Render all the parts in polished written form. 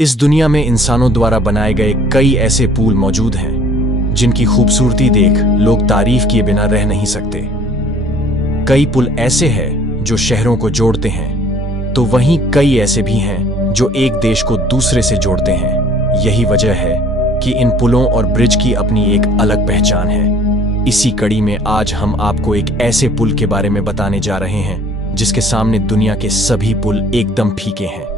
इस दुनिया में इंसानों द्वारा बनाए गए कई ऐसे पुल मौजूद हैं जिनकी खूबसूरती देख लोग तारीफ किए बिना रह नहीं सकते। कई पुल ऐसे हैं जो शहरों को जोड़ते हैं, तो वहीं कई ऐसे भी हैं जो एक देश को दूसरे से जोड़ते हैं। यही वजह है कि इन पुलों और ब्रिज की अपनी एक अलग पहचान है। इसी कड़ी में आज हम आपको एक ऐसे पुल के बारे में बताने जा रहे हैं जिसके सामने दुनिया के सभी पुल एकदम फीके हैं।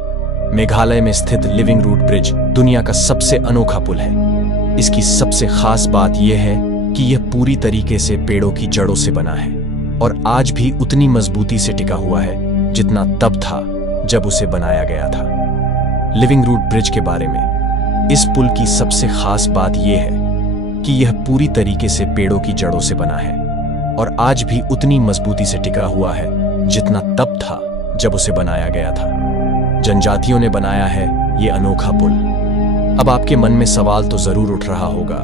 मेघालय में स्थित लिविंग रूट ब्रिज दुनिया का सबसे अनोखा पुल है। इसकी सबसे खास बात यह है कि यह पूरी तरीके से पेड़ों की जड़ों से बना है और आज भी उतनी मजबूती से टिका हुआ है जितना तब था जब उसे बनाया गया था। लिविंग रूट ब्रिज के बारे में इस पुल की सबसे खास बात यह है कि यह पूरी तरीके से पेड़ों की जड़ों से बना है और आज भी उतनी मजबूती से टिका हुआ है जितना तब था जब उसे बनाया गया था। जनजातियों ने बनाया है ये अनोखा पुल। अब आपके मन में सवाल तो जरूर उठ रहा होगा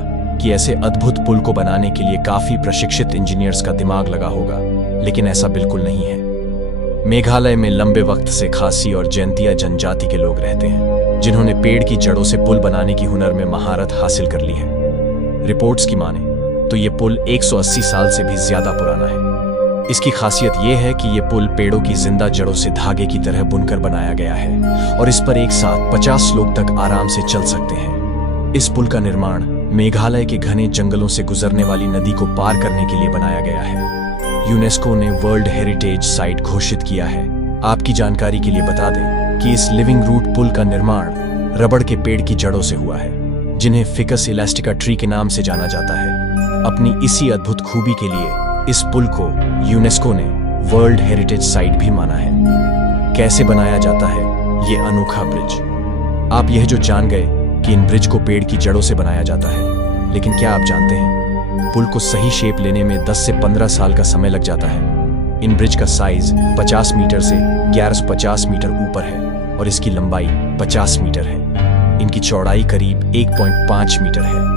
कि ऐसे अद्भुत पुल को बनाने के लिए काफी प्रशिक्षित इंजीनियर्स का दिमाग लगा होगा, लेकिन ऐसा बिल्कुल नहीं है। मेघालय में लंबे वक्त से खासी और जैंतिया जनजाति के लोग रहते हैं जिन्होंने पेड़ की जड़ों से पुल बनाने की हुनर में महारत हासिल कर ली है। रिपोर्ट्स की माने तो ये पुल 180 साल से भी ज्यादा पुराना है। इसकी खासियत यह है कि यह पुल पेड़ों की जिंदा जड़ों से धागे की तरह बुनकर बनाया गया है और इस पर एक साथ 50 लोग तक आराम से चल सकते हैं। इस पुल का निर्माण मेघालय के घने जंगलों से गुजरने वाली नदी को पार करने के लिए बनाया गया है। यूनेस्को ने वर्ल्ड हेरिटेज साइट घोषित किया है। आपकी जानकारी के लिए बता दें कि इस लिविंग रूट पुल का निर्माण रबड़ के पेड़ की जड़ों से हुआ है, जिन्हें फिकस इलास्टिका ट्री के नाम से जाना जाता है। अपनी इसी अद्भुत खूबी के लिए इस पुल को यूनेस्को ने वर्ल्ड हेरिटेज साइट भी माना है। कैसे बनाया जाता है ये अनोखा ब्रिज? आप यह जो जान गए कि इन ब्रिज को पेड़ की जड़ों से बनाया जाता है, लेकिन क्या आप जानते हैं पुल को सही शेप लेने में 10 से 15 साल का समय लग जाता है। इन ब्रिज का साइज 50 मीटर से 1150 मीटर ऊपर है और इसकी लंबाई 50 मीटर है। इनकी चौड़ाई करीब 1.5 मीटर है।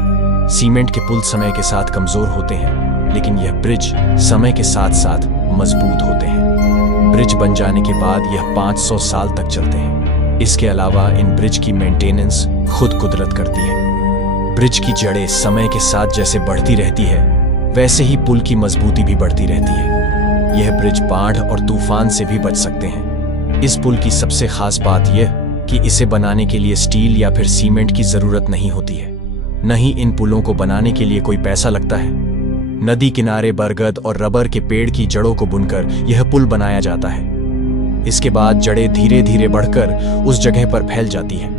सीमेंट के पुल समय के साथ कमजोर होते हैं, लेकिन यह ब्रिज समय के साथ साथ मजबूत होते हैं। ब्रिज बन जाने के बाद यह 500 साल तक चलते हैं। इसके अलावा इन ब्रिज की मेंटेनेंस खुद कुदरत करती है। ब्रिज की जड़ें समय के साथ जैसे बढ़ती रहती है, वैसे ही पुल की मजबूती भी बढ़ती रहती है। यह ब्रिज बाढ़ और तूफान से भी बच सकते हैं। इस पुल की सबसे खास बात यह कि इसे बनाने के लिए स्टील या फिर सीमेंट की जरूरत नहीं होती है। न ही इन पुलों को बनाने के लिए कोई पैसा लगता है। नदी किनारे बरगद और रबर के पेड़ की जड़ों को बुनकर यह पुल बनाया जाता है। इसके बाद जड़ें धीरे धीरे बढ़कर उस जगह पर फैल जाती है।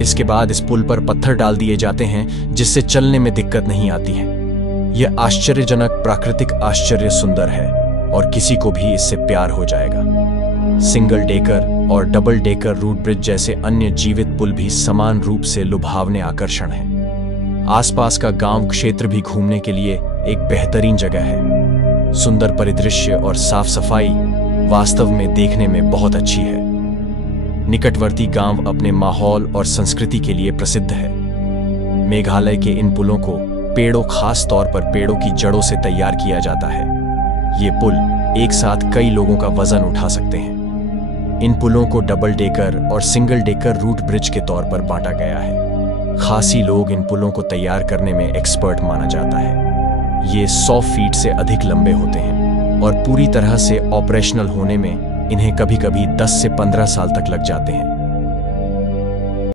इसके बाद इस पुल पर पत्थर डाल दिए जाते हैं जिससे चलने में दिक्कत नहीं आती है। यह आश्चर्यजनक प्राकृतिक आश्चर्य सुंदर है और किसी को भी इससे प्यार हो जाएगा। सिंगल डेकर और डबल डेकर रूट ब्रिज जैसे अन्य जीवित पुल भी समान रूप से लुभावने आकर्षण हैं। आसपास का गांव क्षेत्र भी घूमने के लिए एक बेहतरीन जगह है। सुंदर परिदृश्य और साफ सफाई वास्तव में देखने में बहुत अच्छी है। निकटवर्ती गांव अपने माहौल और संस्कृति के लिए प्रसिद्ध है। मेघालय के इन पुलों को खास तौर पर पेड़ों की जड़ों से तैयार किया जाता है। ये पुल एक साथ कई लोगों का वजन उठा सकते हैं। इन पुलों को डबल डेकर और सिंगल डेकर रूट ब्रिज के तौर पर बांटा गया है। खासी लोग इन पुलों को तैयार करने में एक्सपर्ट माना जाता है। ये 100 फीट से अधिक लंबे होते हैं और पूरी तरह से ऑपरेशनल होने में इन्हें कभी-कभी 10 से 15 साल तक लग जाते हैं।